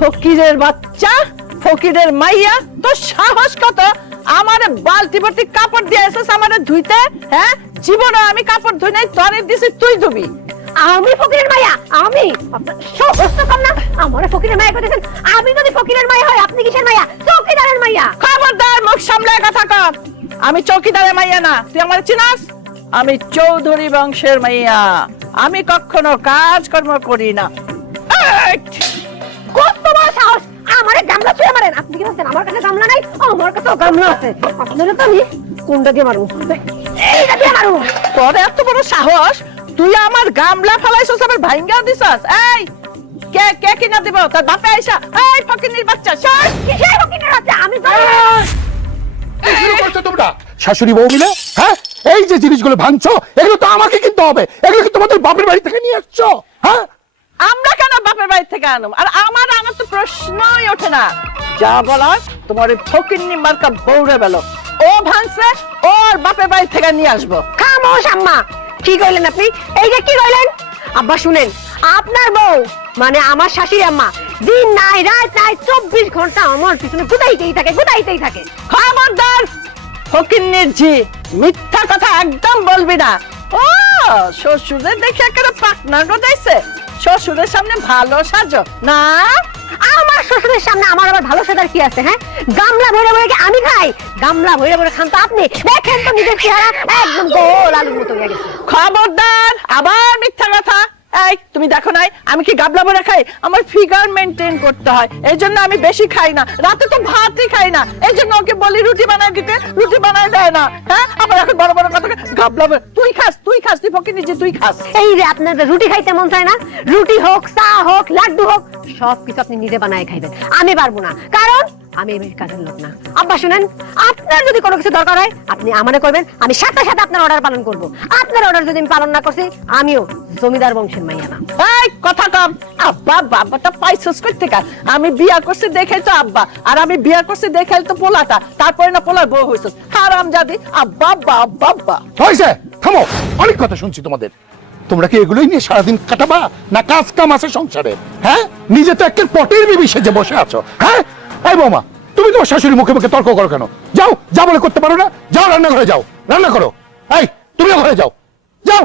ফকিরের বাচ্চা, ফকিরের মাইয়া, তোর সাহস কত আমারে বালতি ভর্তি কাপড় দিয়ে এসেছিস আমারে ধুইতে? হ্যাঁ, জীবনে আমি কাপড় ধুই নাই, তোরে দিছি তুই ধুবি। আমি ফকিরের মাইয়া? আমি সাহস তো কম না, আমারে ফকিরের মাইয়া কইতেছেন? আমি যদি ফকিরের মাইয়া হয় আপনি কিসের মাইয়া? চৌকিদারের মাইয়া। খবরদার, মুখ সামলায় কথা কর। আমি চৌকিদারের মাইয়া না, তুই আমারে চিনাস? আমি চৌধুরী বংশের মাইয়া। আমি কখনো কাজকর্ম করি না। কত বড় সাহস আমারে গামলা ছুঁয়ে মারেন? আপনি কি ভাবছেন আমার কাছে গামলা নাই? আমার কাছে গামলা আছে। আপনারা তো আমি কোনটা দিয়ে মারবো? এইটা দিয়ে মারবো। তোর এত বড় সাহস, তুই আমার গামলা ফেলাইছস, আবার ভাঙ্গা দিছস? এই কে কে কিনা দিব? তোর বাপে আইসা, এই ফকিনীর বাচ্চা সর। কিসের ফকিরের বাচ্চা? আমি তো শুরু করছো তোমরা শাশুড়ি বউ মিলে? হ্যাঁ, এই যে জিনিসগুলো ভাঙছো এগুলো তো আমাকে কিনতে হবে। এগুলো কি তোমাদের বাপের বাড়ি থেকে নিয়ে আসছো? হ্যাঁ, আমরা কেন বাপের বাড়ি থেকে আনব? আর আমার তো প্রশ্নই ওঠে না। যা বলার তোমার ওই ফকিন্নি মার্কা বউরে বেলো, ও ভাঙছে, ওর বাপের বাড়ি থেকে নিয়ে আসবো। খামোশ আম্মা। কি কইলেন আপনি? এই যে কি কইলেন? আব্বা শুনেন, আপনার বউ মানে আমার শাশুড়ি আম্মা দিন নাই রাত নাই 24 ঘন্টা আমার পিছনে গুদাইতেই থাকে। খবরদার, ফকিন্নির ঝি, মিথ্যা কথা একদম বলবি না। ও শ্বশুরের দেখে একেবারে পাকনা গজাইছে, শ্বশুরের সামনে ভালো সাজো না? আমার শ্বশুরের সামনে আমার আবার ভালো সাজার কি আছে? হ্যাঁ, গামলা ভরে ভরে কি আমি খাই? গামলা ভরে ভরে খান তো আপনি। দেখেন তো নিজের চেহারা একদম গোল আলুর মতো হয়ে গেছে। খবরদার, আবার মিথ্যা কথা। এই তুমি দেখো নাই আমি কি গাবলা ভরে খাই? আমার ফিগার মেইনটেইন করতে হয়, এই জন্য আমি বেশি খাই না, রাতে তো ভাতই খাই না। এই জন্য ওকে বলি রুটি বানায় দিতে, রুটি বানায় দেয় না। হ্যাঁ, আবার এখন বড় বড় কথা গাবলা ভরে। তুই খাস, তুই ফকির নিজে তুই খাস। এই যে আপনাদের রুটি খাইতে মন চায় না, রুটি হোক, চা হোক, লাড্ডু হোক, সবকিছু আপনি নিজে বানায় খাইবেন। আমি পারবো না, কারণ আমি এই কাজের লোক না। আব্বা শুনেন, আপনার যদি কোনো কিছু দরকার হয় আপনি আমারে করবেন, আমি সাথে সাথে আপনার অর্ডার পালন করব। আপনার অর্ডার যদি আমি পালন না করছি, আমিও জমিদার বংশের মাইয়া না। এই কথা কম। আব্বা, বাবাটা পাইছস কই থেকে? আমি বিয়া করছি দেখাই তো আব্বা, আর আমি বিয়া করছি দেখাই তো পোলাটা, তারপরে না পোলার বউ হইছস। হারামজাদি, আব্বা বাবা। হয়েছে, থামো। অনেক কথা শুনছি তোমাদের। তোমরা কি এগুলোই নিয়ে সারাদিন কাটাবা, না কাজ কাম আছে সংসারে? হ্যাঁ, নিজে তো একটা পটের বিবি সেজে বসে আছো। হ্যাঁ, এই বৌমা, তুমি তোমার শাশুড়ি মুখে মুখে তর্ক করো কেন? যাও, যা বলে করতে পারো না? যাও রান্নাঘরে যাও, রান্না করো। এই তুমিও ঘরে যাও, যাও।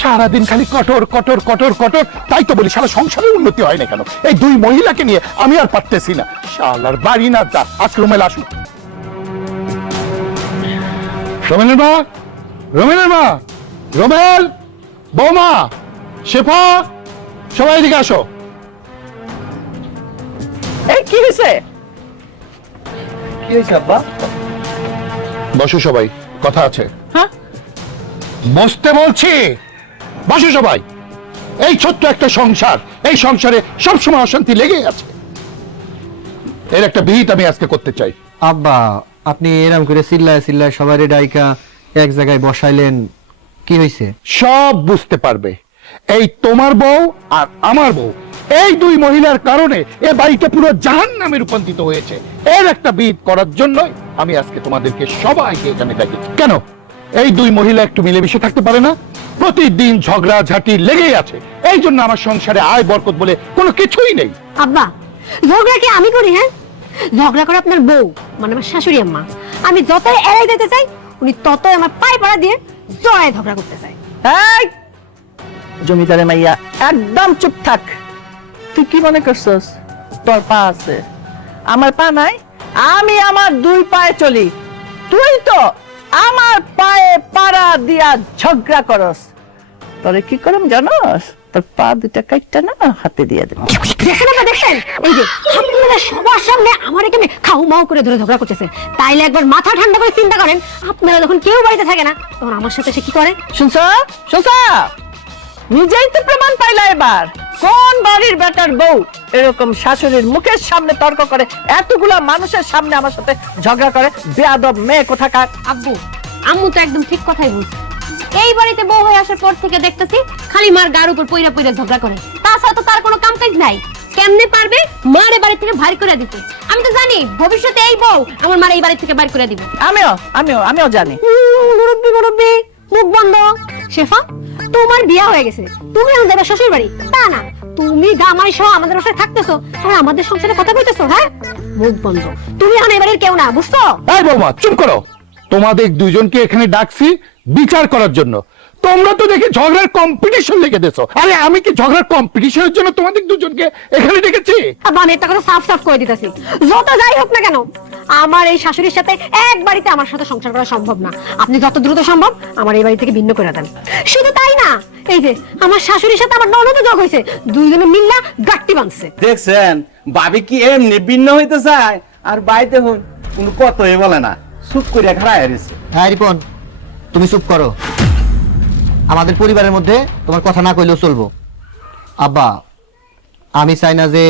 সারাদিন খালি কঠোর কঠোর কঠোর কঠোর, তাই তো বলি সারা সংসারের উন্নতি হয় না কেন? এই দুই মহিলাকে নিয়ে আমি আর পারতেছি না। শালার বাড়ি না যা, আজকে রুমেল আসুক। রমেলের মা, রমেলের মা, রমেল, বৌমা, শেফা, সবাই এদিকে আসো। এই কি হইছে? কি হয়েছে আব্বা? বসো সবাই, কথা আছে। হ্যাঁ, বসতে বলছি, বসো সবাই। এই ছোট্ট একটা সংসার, এই সংসারে সবসময় অশান্তি লেগেই আছে। এর একটা বিহিত আমি আজকে করতে চাই। আব্বা, আপনি এরকম করে চিল্লায় চিল্লায় সবারই ডাইকা এক জায়গায় বসাইলেন, কি হয়েছে? সব বুঝতে পারবে। এই তোমার বউ আর আমার বউ, এই দুই মহিলার কারণে এ বাড়িটা পুরো জাহান্নামে রূপান্তরিত হয়েছে। এর একটা বিহিত করার জন্যই আমি আজকে তোমাদেরকে সবাইকে এখানে ডাকি। কেন এই দুই মহিলা একটু মিলেমিশে থাকতে পারে না? প্রতিদিন ঝগড়া ঝাঁটি লেগেই আছে। এই জন্য আমার সংসারে আয় বরকত বলে কোনো কিছুই নেই। আব্বা, ঝগড়া কি আমি করি? হ্যাঁ, ঝগড়া করে আপনার বউ মানে আমার শাশুড়ি আম্মা। আমি যতই এড়াই দিতে চাই, উনি ততই আমার পায়ে পাড়া দিয়ে জড়ায় ঝগড়া করতে চায়। এই জমিদারের মাইয়া, একদম চুপ থাক। তুই কি মনে করছস তোর পা আছে, আমার পা নাই? আমি আমার দুই পায়ে চলি, তুই তো আমার পায়ে পাড়া দিয়া ঝগড়া করস। তোরে কি করম জানোস? তোর পা দুটা কাইটটা না হাতে দিয়ে দেব। দেখেন আব্বা, দেখেন এই যে আপনারা সবার সামনে আমার এখানে খাউ মাউ করে ধরে ঝগড়া করতেছে। তাইলে একবার মাথা ঠান্ডা করে চিন্তা করেন, আপনারা যখন কেউ বাড়িতে থাকে না তখন আমার সাথে সে কি করে? শুনছ শুনছ, নিজেই তো প্রমাণ পাইলা এবার। কোন বাড়ির বেটার বউ এরকম শাশুড়ির মুখের সামনে তর্ক করে, এতগুলা মানুষের সামনে আমার সাথে ঝগড়া করে? বেয়াদব মেয়ে কোথাকার। আব্বু, আম্মু তো একদম ঠিক কথাই বলছে। এই বাড়িতে বউ হয়ে আসার পর থেকে দেখতেছি খালি মার গার উপর পইরা পইরা ঝগড়া করে, তাছাড়া তো তার কোনো কাম কাজ নাই। কেমনে পারবে মার এই বাড়ি থেকে বাইর করে দিতে? আমি তো জানি ভবিষ্যতে এই বউ আমার মার এই বাড়ি থেকে বাইর করে দিবে। আমিও জানি। মুরব্বি মুখ বন্ধ। শেফা, তোমার বিয়া হয়ে গেছে, তুমি এখন যাবে শ্বশুর বাড়ি? তা না, তুমি জামাই সহ আমাদের বাসায় থাকতেছো আর আমাদের সংসারে কথা কইতেছো? হ্যাঁ, মুখ বন্ধ। তুমি এখন এবারের কেউ না, বুঝছো? এই বৌমা চুপ করো। তোমাদের দুজনকে এখানে ডাকছি বিচার করার জন্য। তোমরা তো দেখি ঝগড়ার কম্পিটিশন লেগে দিছো। আরে আমি কি ঝগড়ার কম্পিটিশনের জন্য তোমাদের দুজনকে এখানে ডেকেছি? আব্বা, আমি একটা কথা সাফ সাফ করে দিতেছি, যত যাই হোক না কেন আমার এই শাশুড়ির সাথে এক বাড়িতে আমার সাথে সংসার করা সম্ভব না। আপনি যত দ্রুত সম্ভব আমার এই বাড়ি থেকে ভিন্ন করে দেন। শুধু তাই না, এই যে আমার শাশুড়ির সাথে আমার ননদ যোগ হয়েছে, দুইজনে মিল্লা গাট্টি বাঁধছে। দেখছেন ভাবি কি এমনি ভিন্ন হইতে চায়, আর বাইতে হন কোনো কথাই বলে না, চুপ করে খাড়ায় রয়েছে। হ্যাঁ রিপন, তুমি চুপ করো। আমাদের পরিবারের মধ্যে তোমার কথা না কইলেও চলবো। আব্বা, আমি চাই না যে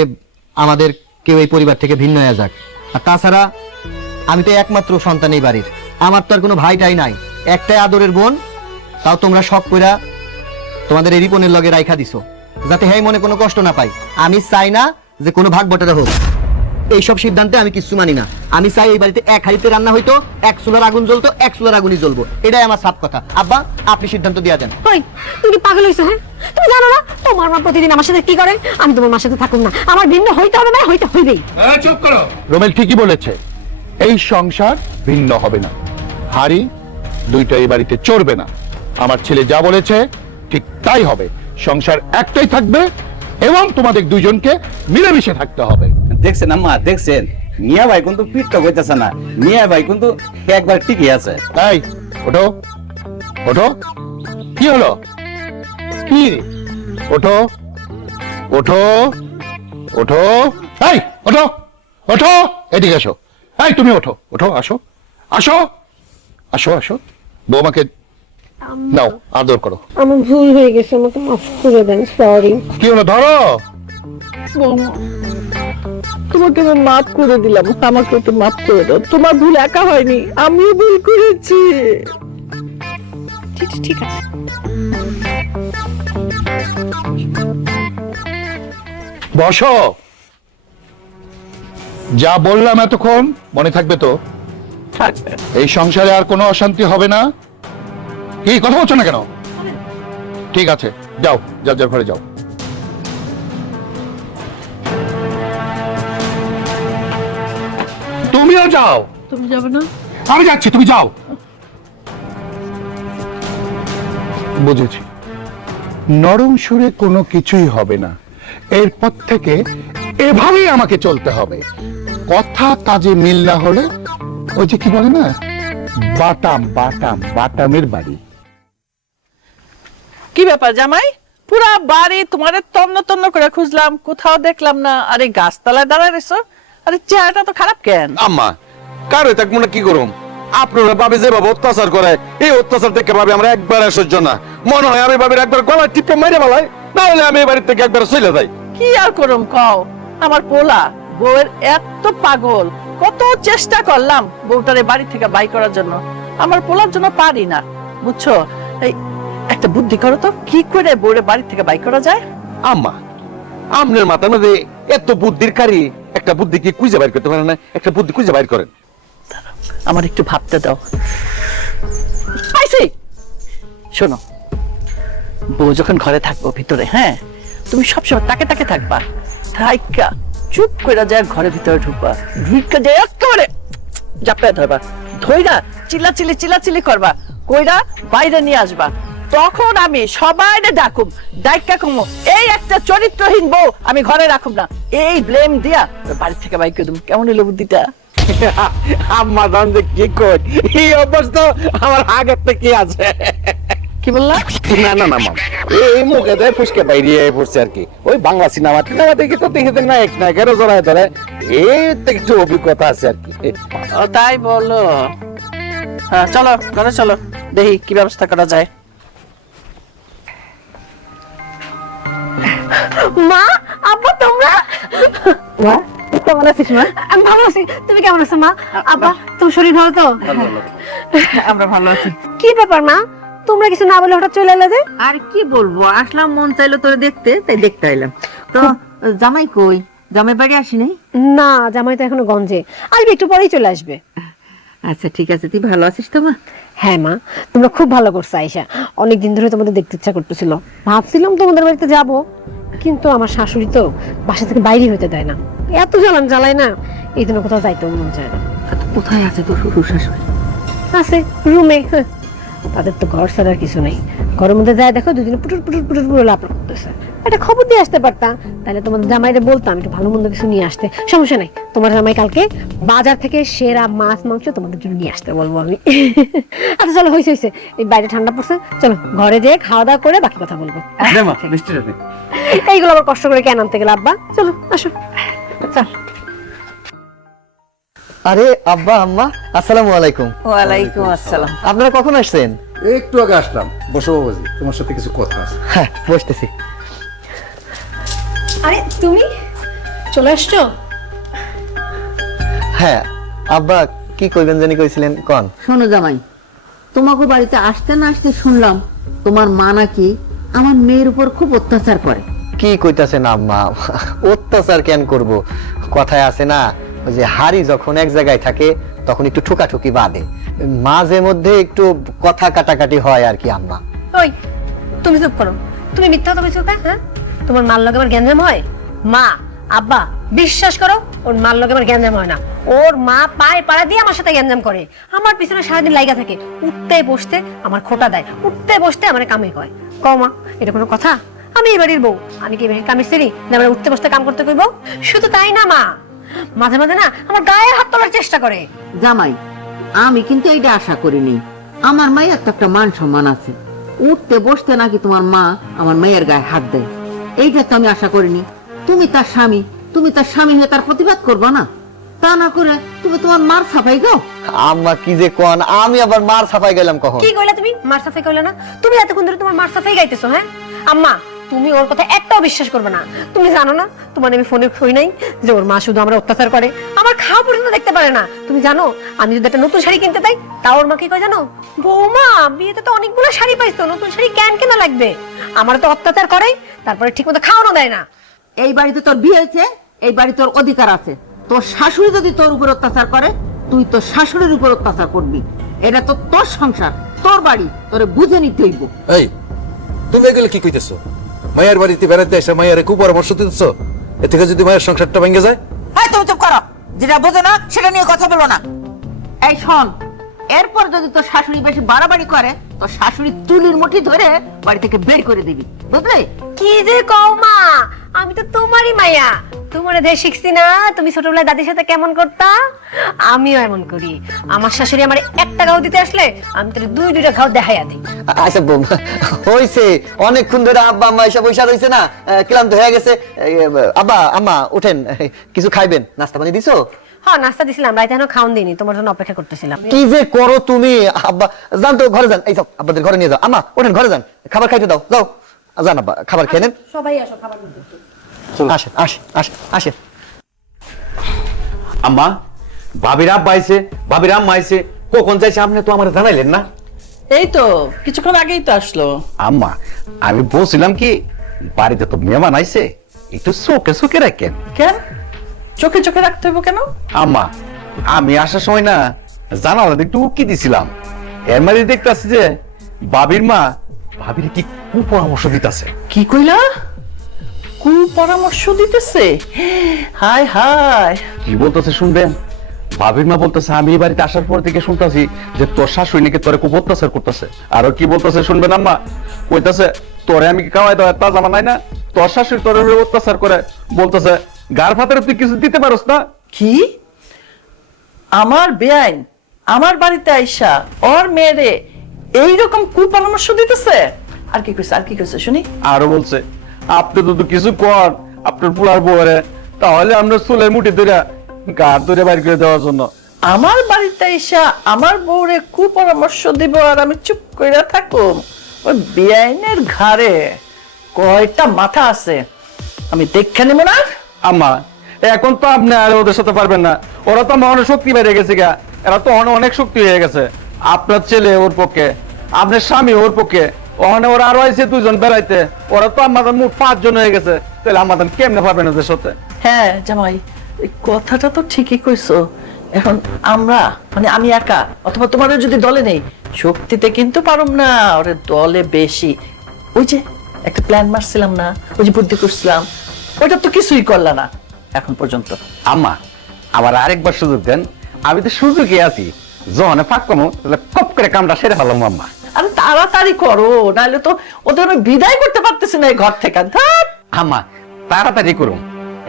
আমাদের কেউ এই পরিবার থেকে ভিন্ন হয়ে যাক। আর তাছাড়া আমি তো একমাত্র সন্তান এই বাড়ির, আমার তো আর কোনো ভাইটাই নাই, একটাই আদরের বোন। তাও তোমরা শখ কইরা তোমাদের এই রিপনের লগে রাইখা দিছো, যাতে হ্যাঁ মনে কোনো কষ্ট না পাই। আমি চাই না যে কোনো ভাগ বটারা হোক। এইসব সিদ্ধান্তে আমি কিছু মানি না। আমি চাই এই বাড়িতে এক হাড়িতে রান্না হইতো, এক চুলার আগুন জ্বলতো, এক চুলার আগুনই জ্বলবো। এটাই আমার সাফ কথা। আব্বা, আপনি সিদ্ধান্ত দিয়া দেন। ওই, তুমি কি পাগল হইছো? হ্যাঁ, তুমি জানো না তোমার মা প্রতিদিন আমার সাথে কি করে? আমি তোমার মার সাথে থাকুম না, আমার ভিন্ন হইতে হবে, না হইতে হইবেই। চুপ করো। রোমেল ঠিকই বলেছে, এই সংসার ভিন্ন হবে না। হাড়ি দুইটা এই বাড়িতে চড়বে না। আমার ছেলে যা বলেছে ঠিক তাই হবে। সংসার একটাই থাকবে এবং তোমাদের দুইজনকে মিলেমিশে থাকতে হবে। দেখছেন আম্মা, দেখছেন মিয়া ভাই কিন্তু পিঠটা কইতেছে না, মিয়া ভাই কিন্তু একবার ঠিকই আছে। এই ওঠো, ওঠো। কি হলো? কি? ওঠো, ওঠো, ওঠো। এই ওঠো, ওঠো, এদিকে আসো। এই তুমি ওঠো, ওঠো, আসো, আসো, আসো, আসো। বৌমাকে নাও, আদর করো। আমার ভুল হয়ে গেছে, আমাকে মাফ করে দেন, সরি। কি হলো? ধরো। তোমাকে আমি মাফ করে দিলাম, আমাকে তো মাফ করে দাও। তোমার ভুল একা হয়নি, আমিও ভুল করেছি। ঠিক আছে। বসো। যা বললাম এতক্ষণ মনে থাকবে তো? থাকবে। এই সংসারে আর কোনো অশান্তি হবে না। কি কথা বলছো না কেন? ঠিক আছে, যাও, যার যার ঘরে যাও। তুমিও যাও। তুমি যাবে না? আমি যাচ্ছি, তুমি যাও। বুঝেছি, নরম সুরে কোনো কিছুই হবে না। এরপর থেকে এভাবেই আমাকে চলতে হবে। কথা কাজে মিল না হলে ওই যে কি বলে না, বাটাম বাটাম বাটামের বাড়ি। কি ব্যাপার জামাই? পুরা বাড়ি তোমারে তন্ন তন্ন করে খুঁজলাম, কোথাও দেখলাম না। আরে গাছতলায় দাঁড়ায় রয়েছো। আরে চেহারাটা তো খারাপ কেন? আম্মা কারো থাকবো না, কি করুম? আপনারা ভাবে যেভাবে অত্যাচার করে, এই অত্যাচার দেখে ভাবে আমরা একবার সহ্য না। মনে হয় আমি ভাবির একবার গলায় টিপে মেরে বেলায়, না হলে আমি এই বাড়ির থেকে একবার চলে যাই। কি আর করুম কও? আমার পোলা বউয়ের এত পাগল, কত চেষ্টা করলাম বউটারে বাড়ি থেকে বাই করার জন্য, আমার পোলার জন্য পারি না, বুঝছো? এই একটা বুদ্ধি করো তো, কি করে বউরে বাড়ি থেকে বাই করা যায়? আম্মা আপনার মাথার মধ্যে এত বুদ্ধির কারি, একটা বুদ্ধি কি খুঁজে বাইর করতে পারেন না? একটা বুদ্ধি খুঁজে বাইর করেন। আমার একটু ভাবতে দাও। পাইছি। শোনো, বউ যখন ঘরে থাকবো ভিতরে, হ্যাঁ, তুমি সবসময় তাকে তাকে থাকবা, থাইকা চুপ করে যায় ঘরের ভিতরে ঢুকবা, ঢুকা যায় একেবারে জাপড়ে ধরবা, ধইরা চিল্লাচিল্লি করবা, কইরা বাইরে নিয়ে আসবা। তখন আমি সবাইরে ডাকুম, ডাইকা কমো, এই একটা চরিত্রহীন বউ আমি ঘরে রাখুম না, এই ব্লেম দিয়া বাড়ি থেকে বাইক করে দেবো। কেমন হলো বুদ্ধিটা? আম্মা জান যে কি কই, এই অভ্যাস তো আমার আগে থেকে আছে। কি বললা? না না না মা, এই মুখে দেয় ফুসকে বাইরে পড়ছে আর কি। ওই বাংলা সিনেমা টিনেমা দেখি তো, দেখে না এক না কেন জড়ায় ধরে, এই তো একটু অভিজ্ঞতা আছে আর কি। ও তাই বলো? হ্যাঁ চলো ঘরে চলো, দেখি কি ব্যবস্থা করা যায়। মা, আব্বা, তোমরা কেমন আছিস মা? আমি ভালো আছি, তুমি কেমন আছো মা? আব্বা, তোমার শরীর ভালো তো? আমরা ভালো আছি। কি ব্যাপার মা, তোমরা কিছু না বলে হঠাৎ চলে এলে যে? আর কি বলবো, আসলাম, মন চাইলো তোরে দেখতে, তাই দেখতে এলাম। তো জামাই কই? জামাই বাড়ি আসি নাই? না, জামাই তো এখনো গঞ্জে, আসবে, একটু পরেই চলে আসবে। আচ্ছা ঠিক আছে, তুই ভালো আছিস তো মা? হ্যাঁ মা, তোমরা খুব ভালো করছো আয়েশা, অনেকদিন ধরে তোমাদের দেখতে ইচ্ছা করতেছিল, ভাবছিলাম তোমাদের বাড়িতে যাব, কিন্তু আমার শাশুড়ি তো বাসা থেকে বাইরে হতে দেয় না, এত জ্বালান জ্বালায় না, এই জন্য কোথাও যাইতেও মন চায় না। কোথায় আছে তোর শ্বশুর শাশুড়ি? আছে রুমে, তাদের তো ঘর ছাড়ার কিছু নেই। ঘরের মধ্যে যায় দেখো দুদিনে পুটুর পুটুর পুটুর পুরো লাপড়া করতেছে। একটা খবর দিয়ে আসতে পারতাম, তাহলে তোমাদের জামাইরে বলতাম একটু ভালো মন্দ কিছু নিয়ে আসতে। সমস্যা নাই, তোমার জামাই কালকে বাজার থেকে সেরা মাছ মাংস তোমাদের জন্য নিয়ে আসতে বলবো আমি। আচ্ছা চলো, হয়েছে হয়েছে, এই বাইরে ঠান্ডা পড়ছে, চলো ঘরে যেয়ে খাওয়া দাওয়া করে বাকি কথা বলবো। এইগুলো আবার কষ্ট করে কেন আনতে গেলে আব্বা? চলো আসো, চল। আরে আব্বা আম্মা, আসসালামু আলাইকুম। ওয়ালাইকুম আসসালাম। আপনারা কখন আসছেন? একটু আগে আসলাম। বসো বাবাজি, তোমার সাথে কিছু কথা আছে। হ্যাঁ, বসতেছি। আরে তুমি চলে আসছো? হ্যাঁ আব্বা, কি কইবেন জানি কইছিলেন, কোন? শোনো জামাই, তোমাকে বাড়িতে আসতে না আসতে শুনলাম তোমার মা নাকি আমার মেয়ের উপর খুব অত্যাচার করে। কি কইতাছেন আম্মা? অত্যাচার কেন করব? কথায় আছে না, ওই যে হাড়ি যখন এক জায়গায় থাকে তখন একটু ঠুকাঠুকি বাঁধে, মাঝে মধ্যে একটু কথা কাটাকাটি হয় আর কি আম্মা। ওই তুমি চুপ করো, তুমি মিথ্যা কথা বলছো। হ্যাঁ, তোমার মার লগে আমার গ্যাঞ্জাম হয়? মা আব্বা বিশ্বাস করো, ওর মার লগে আমার গ্যাঞ্জাম হয় না। ওর মা পায়ে পাড়া দিয়ে আমার সাথে গ্যাঞ্জাম করে, আমার পিছনে সারাদিন লাইগা থাকে, উঠতে বসতে আমার খোটা দেয়, উঠতে বসতে আমার কামে কয়। কও মা, এটা কোনো কথা? আমি এই বাড়ির বউ, আমি কি এই বাড়ির কামের ছেড়ি না আমার উঠতে বসতে কাম করতে কইবো? শুধু তাই না মা, মাঝে মাঝে না আমার গায়ে হাত তোলার চেষ্টা করে। জামাই, আমি কিন্তু এইটা আশা করিনি। আমার মায়ের তো একটা মান সম্মান আছে, উঠতে বসতে নাকি তোমার মা আমার মেয়ের গায়ে হাত দেয়, এইটা তো আমি আশা করিনি। তুমি তার স্বামী, তুমি তার স্বামী হয়ে তার প্রতিবাদ করবা না? তা না করে তুমি তোমার মার ছাপাই গাও। আম্মা কি যে কোন, আমি আবার মার ছাপাই গেলাম কখন? কি কইলা তুমি? মার সাফাই কইলা না? তুমি এতক্ষণ ধরে তোমার মার সাফাই গাইতেছো। হ্যাঁ আম্মা, তুমি ওর কথা একটাও বিশ্বাস করবে না। তুমি জানো না তোমার আমি ফোনে কই নাই যে ওর মা শুধু আমরা অত্যাচার করে, আমার খাওয়া পর্যন্ত দেখতে পারে না। তুমি জানো আমি যদি একটা নতুন শাড়ি কিনতে চাই, তা ওর মা কি কয় জানো? বৌমা বিয়েতে তো অনেকগুলো শাড়ি পাইছো, নতুন শাড়ি কেন কেনা লাগবে? আমার তো অত্যাচার করে, তারপরে ঠিকমতো খাওয়ানো দেয় না। এই বাড়িতে তোর বিয়ে হয়েছে, এই বাড়ি তোর অধিকার আছে। তোর শাশুড়ি যদি তোর উপর অত্যাচার করে, তুই তোর শাশুড়ির উপর অত্যাচার করবি। এটা তো তোর সংসার, তোর বাড়ি, তোরে বুঝে নিতে হইব। এই তুমি এগুলো কি কইতেছো? মায়ের বাড়িতে বেড়াতে এসে মায়ের খুব পরামর্শ দিতেছো, এ থেকে যদি মায়ের সংসারটা ভেঙে যায়? এই তুমি চুপ করো, যেটা বোঝো না সেটা নিয়ে কথা বলো না। এই শোন, এরপর যদি তোর শাশুড়ি বেশি বাড়াবাড়ি করে, তোর শাশুড়ি তুলির মুঠি ধরে বাড়ি থেকে বের করে দিবি, বুঝলে? কি যে কও মা, আমি তো তোমারই মায়া, তোমার দেশ শিখছি না। তুমি ছোটবেলায় দাদির সাথে কেমন করতা, আমিও এমন করি। আমার শাশুড়ি আমার একটা ঘাও দিতে আসলে আমি তাহলে দুইটা ঘাও দেখাইয়া দিই। আচ্ছা বৌমা, হইছে অনেকক্ষণ ধরে আব্বা আম্মা এসব পয়সা রয়েছে না, ক্লান্ত হয়ে গেছে। আব্বা আম্মা উঠেন, কিছু খাইবেন? নাস্তা পানি দিছো? হ্যাঁ নাস্তা দিছিলাম, রাইতে এখনো খাওন দিইনি, তোমার জন্য অপেক্ষা করতেছিলাম। কি যে করো তুমি আব্বা, যান তো ঘরে যান। এই সব আব্বাদের ঘরে নিয়ে যাও। আম্মা ওঠেন, ঘরে যান, খাবার খাইতে দাও, যাও যান আব্বা, খাবার খেয়ে নেন। সবাই আসো, খাবার নিতে। আসেন আসেন আসেন আসেন। আম্মা, ভাবির আব্বা আইছে, ভাবির আম্মা আইছে, কখন যাইছে আপনি তো আমার জানাইলেন না। এই তো কিছুক্ষণ আগেই তো আসলো। আম্মা, আমি বলছিলাম কি, বাড়িতে তো মেহমান আইছে, একটু চোখে চোখে রাখেন। কেন চোখে চোখে রাখতে হবে কেন? আম্মা, আমি আসার সময় না জানালাতে একটু উকি দিছিলাম, এর মাঝে দেখতেছি যে বাবির মা ভাবির কি কুপরামর্শ দিতেছে। কি কইলা? কুপরামর্শ দিতেছে? হায় হায়। কি বলতেছে শুনবেন? ভাবির মা বলতেছে আমি এই বাড়িতে আসার পর থেকে শুনতেছি যে তোর শাশুড়ি নাকি তোরে খুব অত্যাচার করতেছে। আরো কি বলতেছে শুনবেন আম্মা? কইতাছে তোরে আমি কি খাওয়াই দাওয়াই তা জামা নাই না, তোর শাশুড়ি তোর উপরে অত্যাচার করে, বলতেছে গার ফাতের তুই কিছু দিতে পারস না। কি? আমার বেআইন আমার বাড়িতে আইসা ওর মেয়েরে এইরকম কুপরামর্শ দিতেছে? আর কি কইছে, আর কি কইছে শুনি? আরো বলছে আপনি যদি কিছু কর আপনার পুরার বউরে, তাহলে আমরা চুলের মুঠি ধরে গার ধরে বাইর করে দেওয়ার জন্য। আমার বাড়িতে আইসা আমার বউরে কুপরামর্শ দিব আর আমি চুপ কইরা থাকুম? ওই বেআইনের ঘাড়ে কয়টা মাথা আছে আমি দেখে নেব না? আম্মা, এখন তো আপনি আর ওদের সাথে পারবেন না, ওরা তো আমার অনেক শক্তি বেড়ে গেছে গা, এরা তো অনেক শক্তি হয়ে গেছে। আপনার ছেলে ওর পক্ষে, আপনার স্বামী ওর পক্ষে, ওখানে ওরা আরো আইছে দুজন বেড়াইতে, ওরা তো আমাদের মোট 5 জন হয়ে গেছে, তাহলে আমাদের কেমনে পাবেন ওদের সাথে? হ্যাঁ জামাই, এই কথাটা তো ঠিকই কইছো। এখন আমরা মানে আমি একা অথবা তোমাদের যদি দলে নেই, শক্তিতে কিন্তু পারুম না, ওরে দলে বেশি। ওই যে একটা প্ল্যান মারছিলাম না, ওই যে বুদ্ধি করছিলাম, ওটা তো কিছুই করলা না এখন পর্যন্ত। আম্মা আবার আরেকবার সুযোগ দেন, আমি তো সুযোগে আছি, যখন ফাঁক কমো তাহলে কপ করে কামটা সেরে ফেলাম আম্মা। আরে তাড়াতাড়ি করো, নাহলে তো ওদের আমি বিদায় করতে পারতেছি না এই ঘর থেকে। ধ্যাৎ। আম্মা তাড়াতাড়ি করুন,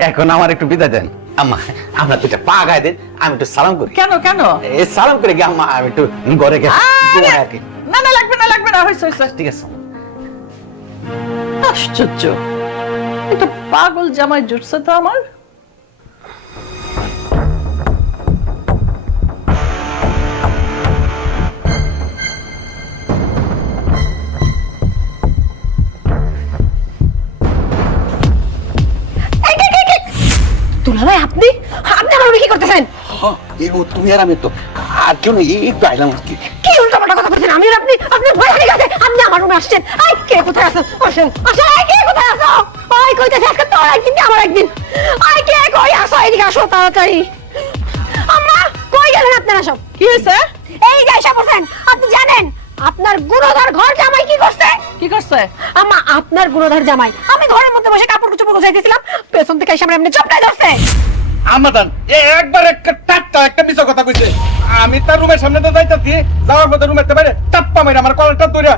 এখন আমার একটু বিদায় দেন। আম্মা আমরা দুটা পা গায়ে দেন, আমি একটু সালাম করি। কেন কেন? এই সালাম করে গিয়ে আম্মা আমি একটু ঘরে গিয়ে ঘুমাই আর কি। না না, লাগবে না লাগবে না, হয়েছে হয়েছে। ঠিক আছে। আশ্চর্য, একটা পাগল জামাই জুটছে তো আমার। দুলাভাই আপনি আপনি আমার কি করতেছেন? তুমি আর আমি তো আর কেউ নেই, একটু আইলাম আর কি। কি উল্টাপাল্টা কথা বলছেন? আমি আর আপনি আপনি ভয় হয়ে গেছে, আপনি আমার রুমে আসছেন। আই কে কোথায় আছো? আসেন আসেন। আই কে কোথায় আছো? আই কইতেছে আজকে তোর একদিন আমার একদিন। আই কে কই আসো? এদিকে আসো তাড়াতাড়ি। আম্মা কই গেলেন আপনারা সব? কি হয়েছে? এই যে এসে বসেন। আপনি জানেন আপনার গুণধর ঘর জামাই কি করছে? কি করছে? আম্মা আপনার গুণধর জামাই আমি ঘরের মধ্যে বসে কাপড় চোপড় গোছাইতেছিলাম, পেছন থেকে এসে আমরা এমনি চপটাই ধরছে। আমাদান একবার একটা মিছা কথা কইছে। আমি তার রুমের সামনে তো যাইতাছি, যাওয়ার পথে রুমের বাইরে টাপ্পা মেরে আমার কলটা ধইরা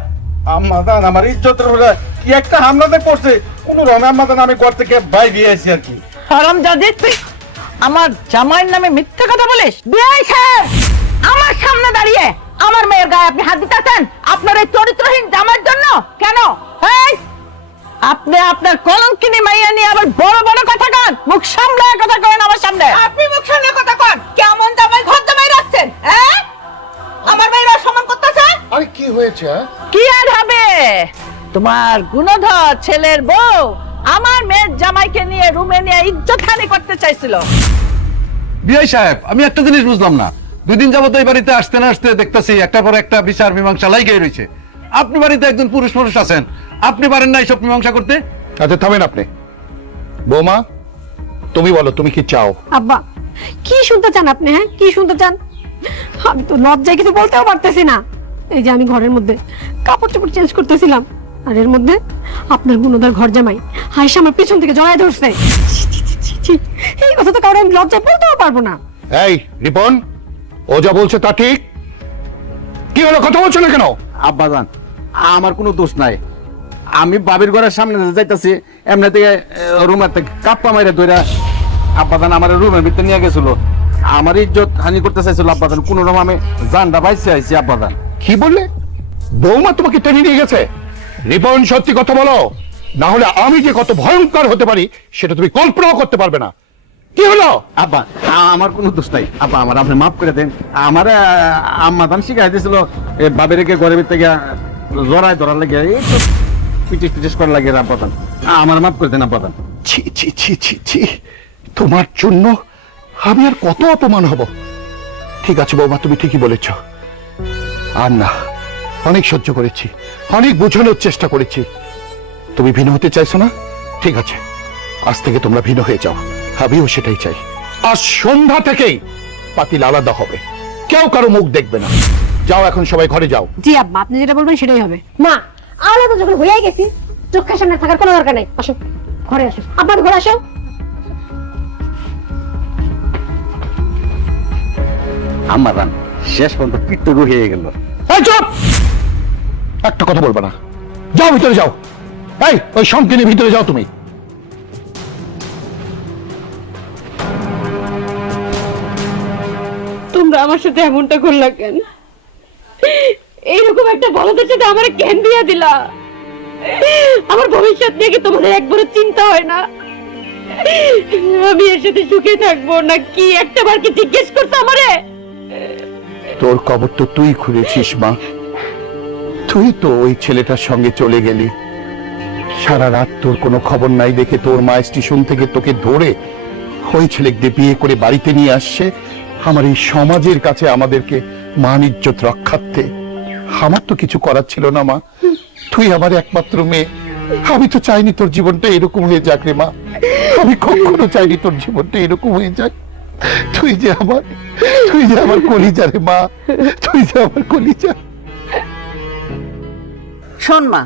আমাদান আমার ইজ্জতের উপরে কি একটা হামলাতে করছে। কোন রকমে আমাদান আমি ঘর থেকে বাইরে আইছি আর কি। হারামজাদে, তুই আমার জামাইয়ের নামে মিথ্যা কথা বলিস? বিআই সাহেব, আমার সামনে দাঁড়িয়ে আমার মেয়ের গায়ে আপনি হাত দিতেছেন আপনার এই চরিত্রহীন জামাইয়ের জন্য? কেন? এই আপনি আপনার কলঙ্কিনী মাইয়া নিয়ে আবার বড় বড় কথা কন, মুখ সামলায় কথা করেন আমার সামনে। আপনি মুখ সামলায় কথা কন, কেমন জামাই ঘর জামাই রাখছেন? হ্যাঁ, আমার মেয়ের সম্মান করতেছে। আরে কি হয়েছে? কি আর হবে, তোমার গুণধর ছেলের বউ আমার মেয়ের জামাইকে নিয়ে রুমে নিয়ে ইজ্জতহানি করতে চাইছিল। বিআই সাহেব, আমি একটা জিনিস বুঝলাম না, 2 দিন যাবত এই বাড়িতে আসতে না আসতে দেখতেছি একটা পর একটা বিচার মীমাংসা লাগাই রয়েছে। আপনি বাড়িতে একজন পুরুষ মানুষ আছেন, আপনি পারেন না এইসব মীমাংসা করতে? আচ্ছা থামেন আপনি। বৌমা তুমি বলো, তুমি কি চাও? আব্বা কি শুনতে চান আপনি? হ্যাঁ কি শুনতে চান? আমি তো লজ্জায় কিছু বলতেও পারতেছি না। এই যে আমি ঘরের মধ্যে কাপড় চোপড় চেঞ্জ করতেছিলাম, আর এর মধ্যে আপনার গুণধর ঘর জামাই হাইসা আমার পিছন থেকে জড়ায় ধরছে। ছি, ছি, ছি, ছি, ছি। এই কথা তো কারণ আমি লজ্জায় বলতেও পারবো না। এই রিপন, ও যা বলছে তা ঠিক? কি হলো, কথা বলছো না কেন? আব্বাজান আমার কোনো দোষ নাই, আমি বাবির ঘরের সামনে যাইতাছি, এমনি থেকে রুমের থেকে কাপ্পা মাইরে ধইরা আব্বাজান আমার রুমের ভিতরে নিয়ে গেছিল, আমার ইজ্জত হানি করতে চাইছিল আব্বাজান। কোন রকম আমি জানটা বাইসে আইছি আব্বাজান। কি বললে? বৌমা তোমাকে টেনে নিয়ে গেছে? রিপন সত্যি কথা বলো, না হলে আমি যে কত ভয়ঙ্কর হতে পারি সেটা তুমি কল্পনাও করতে পারবে না। কি হলো? আব্বা আমার কোনো দোষ নাই আব্বা, আমার আপনি মাফ করে দেন। আমার আম্মাদান শিখাই দিয়েছিল বাবির রেখে ঘরের ভিতরে গিয়া জড়াই ধরার লাগে, এই তো পিটিস পিটিস করার লাগে আব্বাদান, আমার মাফ করে দেন আব্বাদান। ছি ছি ছি ছি ছি, তোমার জন্য আমি আর কত অপমান হব। ঠিক আছে বৌমা, তুমি ঠিকই বলেছ। আর না, অনেক সহ্য করেছি, অনেক বোঝানোর চেষ্টা করেছি। তুমি ভিন্ন হতে চাইছো না? ঠিক আছে, আজ থেকে তোমরা ভিন্ন হয়ে যাও, আমিও সেটাই চাই। আজ সন্ধ্যা থেকেই পাতিল আলাদা হবে, কেউ কারো মুখ দেখবে না। যাও এখন সবাই ঘরে যাও। জি আব্বা, আপনি যেটা বলবেন সেটাই হবে। মা আমরা তো যখন হয়েই গেছি, চোখের সামনে থাকার কোনো দরকার নাই। আসো ঘরে আসো, আব্বা ঘরে আসো। আম্মাদান শেষ পর্যন্ত পিট্টু হয়ে গেল। এই চুপ! একটা কথা বলবে না, যাও ভিতরে যাও। এই ওই সংকিনী ভিতরে যাও তুমি। তোমরা আমার সাথে এমনটা করলা কেন? এইরকম একটা বলদের সাথে আমার কেন বিয়া দিলা? আমার ভবিষ্যৎ নিয়ে কি তোমাদের একবারও চিন্তা হয় না? আমি এর সাথে সুখে থাকবো না কি একটা বার কি জিজ্ঞেস করছো আমারে? তোর কবর তো তুই খুলেছিস মা, তুই তো ওই ছেলেটার সঙ্গে চলে গেলি। সারা রাত তোর কোনো খবর নাই দেখে তোর মা স্টেশন থেকে তোকে ধরে ওই ছেলেকে বিয়ে করে বাড়িতে নিয়ে আসছে আমার এই সমাজের কাছে আমাদেরকে মান ইজ্জত রক্ষার্থে। আমার তো কিছু করার ছিল না মা, তুই আমার একমাত্র মেয়ে। আমি তো চাইনি তোর জীবনটা এরকম হয়ে যাক রে মা, আমি কখনো চাইনি তোর জীবনটা এরকম হয়ে যাক। তুই যে আমার কলিজা রে মা, তুই যে আমার কলিজা। শোন মা,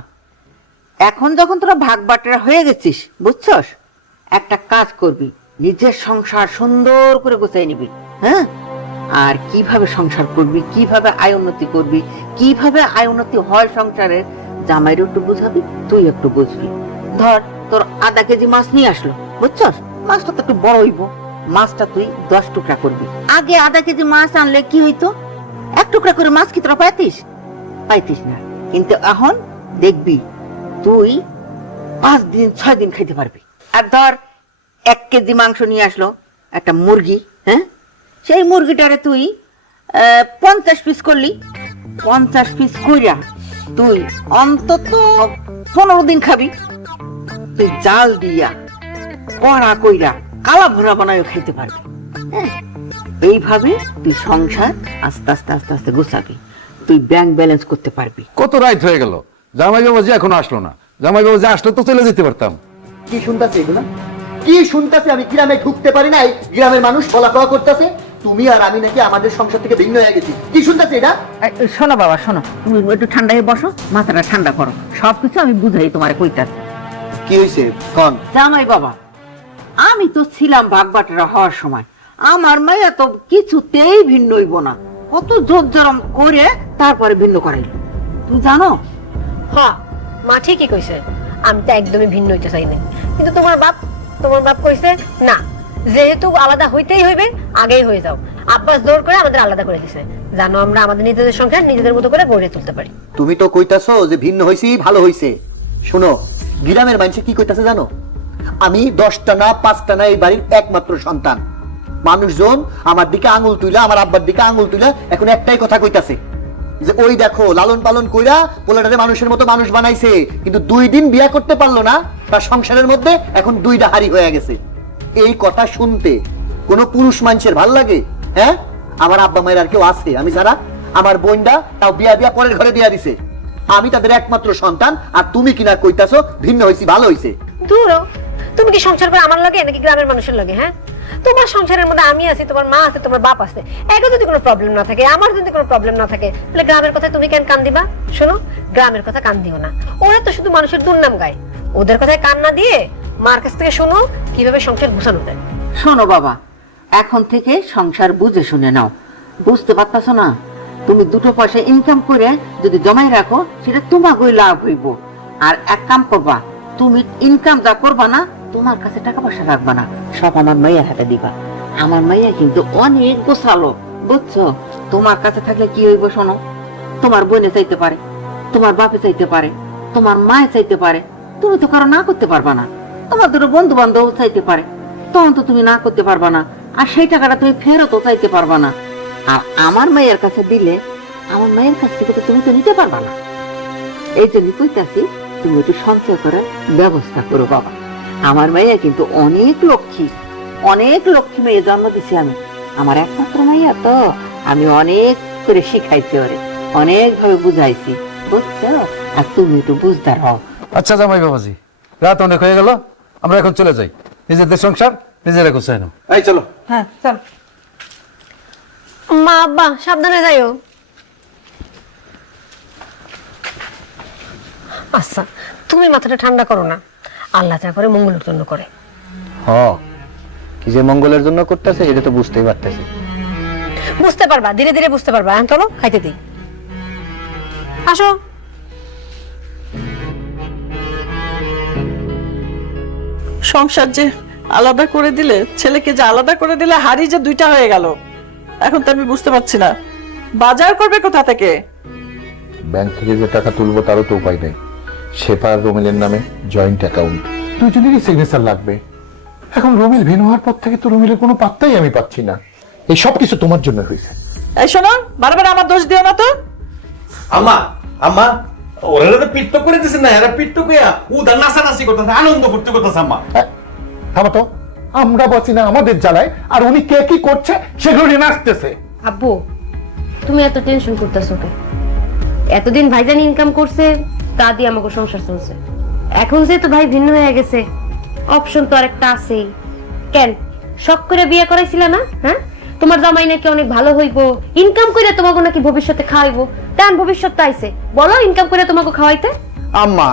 এখন যখন তোরা ভাগ বাটরা হয়ে গেছিস, বুঝছস, একটা কাজ করবি, নিজের সংসার সুন্দর করে গুছিয়ে নিবি। হ্যাঁ, আর কিভাবে সংসার করবি, কিভাবে আয় উন্নতি করবি, কিভাবে আয় উন্নতি হয় সংসারের, জামাইরও একটু বুঝাবি, তুই একটু বুঝবি। ধর তোর আধা কেজি মাছ নিয়ে আসলো, বুঝছস, মাছটা তো একটু বড় হইব, মাছটা তুই 10 টুকরা করবি। আগে আধা কেজি মাছ আনলে কি হইতো, 1 টুকরা করে মাছ কি তোরা পাইতিস না, কিন্তু এখন দেখবি তুই 5 দিন 6 দিন খাইতে পারবি। আর ধর 1 কেজি মাংস নিয়ে আসলো একটা মুরগি, হ্যাঁ, সেই মুরগিটারে তুই 50 পিস করলি, 50 পিস কইরা তুই অন্তত 15 দিন খাবি। তুই জাল দিয়া কড়া কইরা কালা ভরা বানায় খাইতে পারবি। হ্যাঁ, এইভাবে তুই সংসার আস্তে আস্তে আস্তে আস্তে গুছাবি, তুই ব্যাংক ব্যালেন্স করতে পারবি। কত রাইত হয়ে গেল, জামাই বাবাজি এখনো আসলো না। জামাই বাবাজি আসলে তো চলে যেতে পারতাম। কি শুনতাছি এগুলা, কি শুনতাছি? আমি গ্রামে ঢুকতে পারি নাই, গ্রামের মানুষ বলাকওয়া করতেছে তুমি আর আমি নাকি আমাদের সংসার থেকে ভিন্ন হয়ে গেছি। কি শুনতাছি এটা? শোনো বাবা, শোনো, তুমি একটু ঠান্ডা হয়ে বসো, মাথাটা ঠান্ডা করো, সবকিছু আমি বুঝাই তোমার কইতাছি। কি হয়েছে কোন? জামাই বাবা, আমি তো ছিলাম ভাগবাটরা হওয়ার সময়, আমার মাইয়া তো কিছুতেই ভিন্ন হইব না, কত জোর জরম করে তারপরে ভিন্ন করাইল, তুমি জানো? হ্যাঁ, মা ঠিকই কইছে, আমি তো একদমই ভিন্ন হইতে চাই না, কিন্তু তোমার বাপ কইছে না, যেহেতু আলাদা হইতেই হইবে, আগেই হয়ে যাও। আব্বাস জোর করে আমাদের আলাদা করে দিছে, জানো আমরা আমাদের নিজেদের সংসার নিজেদের মতো করে গড়ে তুলতে পারি। তুমি তো কইতাছো যে ভিন্ন হইছি, ভালো হইছে। শোনো, গ্রামের মানুষ কি কইতাছে জানো? আমি 10টা না 5টা না এই বাড়ির একমাত্র সন্তান। মানুষজন আমার দিকে আঙুল তুইলা, আমার আব্বার দিকে আঙুল তুইলা এখন একটাই কথা কইতাছে যে ওই দেখো লালন পালন কইরা পোলাটারে মানুষের মতো মানুষ বানাইছে, কিন্তু 2 দিন বিয়া করতে পারলো না, তার সংসারের মধ্যে এখন 2টা হাড়ি হয়ে গেছে। এই কথা শুনতে কোন পুরুষ মানুষের ভাল লাগে? হ্যাঁ, আমার আব্বা মায়ের আর কেউ আছে আমি ছাড়া? আমার বোনটা তাও বিয়া পরের ঘরে দিয়া দিছে, আমি তাদের একমাত্র সন্তান, আর তুমি কিনা কইতাছো ভিন্ন হইছি, ভালো হইছে। দূর, তুমি কি সংসার করে আমার লাগে নাকি গ্রামের মানুষের লাগে? হ্যাঁ, তোমার সংসারের মধ্যে আমি আছি, তোমার মা আছে, তোমার বাপ আছে, একে যদি কোনো প্রবলেম না থাকে, আমার যদি কোনো প্রবলেম না থাকে, তাহলে গ্রামের কথা তুমি কেন কান দিবা? শোনো, গ্রামের কথা কান দিও না, ওরা তো শুধু মানুষের দুর্নাম গায়, ওদের কথায় কান না দিয়ে মার কাছ থেকে শোনো কিভাবে সংসার গুছানো যায়। শোনো বাবা, এখন থেকে সংসার বুঝে শুনে নাও, বুঝতে পারতাছো না? তুমি 2টো পয়সা ইনকাম করে যদি জমাই রাখো, সেটা তোমাকেই লাভ হইব। আর এক কাম করবা, তুমি ইনকাম যা করবা না, তোমার কাছে টাকা পয়সা রাখবা না, সব আমার মাইয়ার হাতে দিবা। আমার মাইয়া কিন্তু অনেক গোছালো, বুঝছো? তোমার কাছে থাকলে কি হইব শোনো, তোমার বোনে চাইতে পারে, তোমার বাপে চাইতে পারে, তোমার মায়ে চাইতে পারে, তুমি তো কারো না করতে পারবা না। তোমার 2 বন্ধু বান্ধব চাইতে পারে, তখন তো তুমি না করতে পারবা না, আর সেই টাকাটা তুমি ফেরতও চাইতে পারবা না। আর আমার মায়ের কাছে দিলে, আমার মায়ের কাছ থেকে তো তুমি তো নিতে পারবা না। এই জন্য কইতাছি, তুমি একটু সঞ্চয় করার ব্যবস্থা করো বাবা। আমার মাইয়া কিন্তু অনেক লক্ষ্মী মেয়ে জন্ম দিছি আমি, আমার একমাত্র মাইয়া তো, আমি অনেক করে শিখাইছি ওরে, অনেক ভাবে বুঝাইছি, বুঝছো? আর তুমি একটু বুঝদার হও। আচ্ছা জামাই বাবাজি, রাত অনেক হয়ে গেল, আমরা এখন চলে যাই, নিজেদের সংসার নিজেরা গুছাই নাও। এই চলো। হ্যাঁ, চল। মা, আব্বা, সাবধানে যাইও। আচ্ছা, তুমি মাথাটা ঠান্ডা করো না, আল্লাহ যা করে মঙ্গলের জন্য করে। কি যে মঙ্গলের জন্য করতেছে এটা তো বুঝতেই পারতেছি। বুঝতে পারবা, ধীরে ধীরে বুঝতে পারবা। এখন চলো, খাইতে দিই, আসো। সংসার যে আলাদা করে দিলে, ছেলেকে যে আলাদা করে দিলে, হাড়ি যে 2টা হয়ে গেল, এখন তো আমি বুঝতে পারছি না বাজার করবে কোথা থেকে। ব্যাংক থেকে যে টাকা তুলবো তারও তো উপায় নেই, শেফা আর রমিলের নামে জয়েন্ট অ্যাকাউন্ট, দুজনেরই সিগনেচার লাগবে। এখন রমিল ভিন্ন হওয়ার পর থেকে তো রমিলের কোনো পাত্তাই আমি পাচ্ছি না। এই সব কিছু তোমার জন্য হয়েছে। এই শোনো, বারবার আমার দোষ দিও না তো। আম্মা ওরা তো পিট্টো করে দিছে না, এরা পিট্টো কইয়া উদা নাচানাচি করতেছে, আনন্দ করতে করতেছে। আম্মা থামো তো, আমরা বাঁচি না আমাদের জ্বালায়, আর উনি কে কি করছে সেগুলো নিয়ে নাচতেছে। আব্বু, তুমি এত টেনশন করতেছো কেন? এতদিন ভাইজান ইনকাম করছে, তা দিয়ে আমাকে সংসার চলছে। এখন যেহেতু ভাই ভিন্ন হয়ে গেছে, অপশন তো আরেকটা আছেই। কেন শখ করে বিয়ে করাইছিলে না? হ্যাঁ, তোমার জামাই নাকি অনেক ভালো হইব, ইনকাম করে তোমাকে নাকি ভবিষ্যতে খাওয়াইবো। তেমন ভবিষ্যৎ আইছে, বলো ইনকাম করে তোমাকে খাওয়াইতে। আম্মা